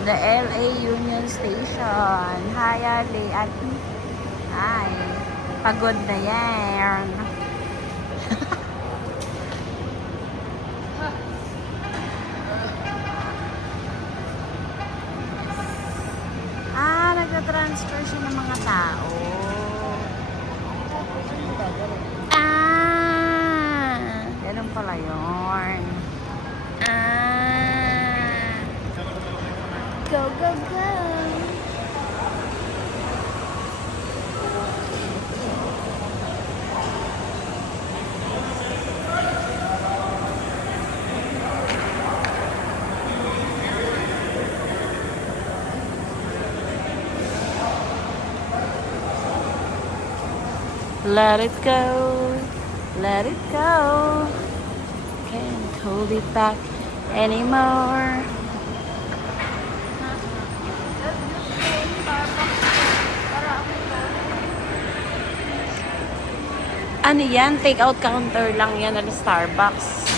The LA Union Station. Hi, Ali. Hi. Pagod na yan. Nagta-transfer siya ng mga tao. Ganun pala yun. Go, go, go! Let it go, let it go. Can't hold it back anymore. Ano yan? Take out counter lang yan ng Starbucks.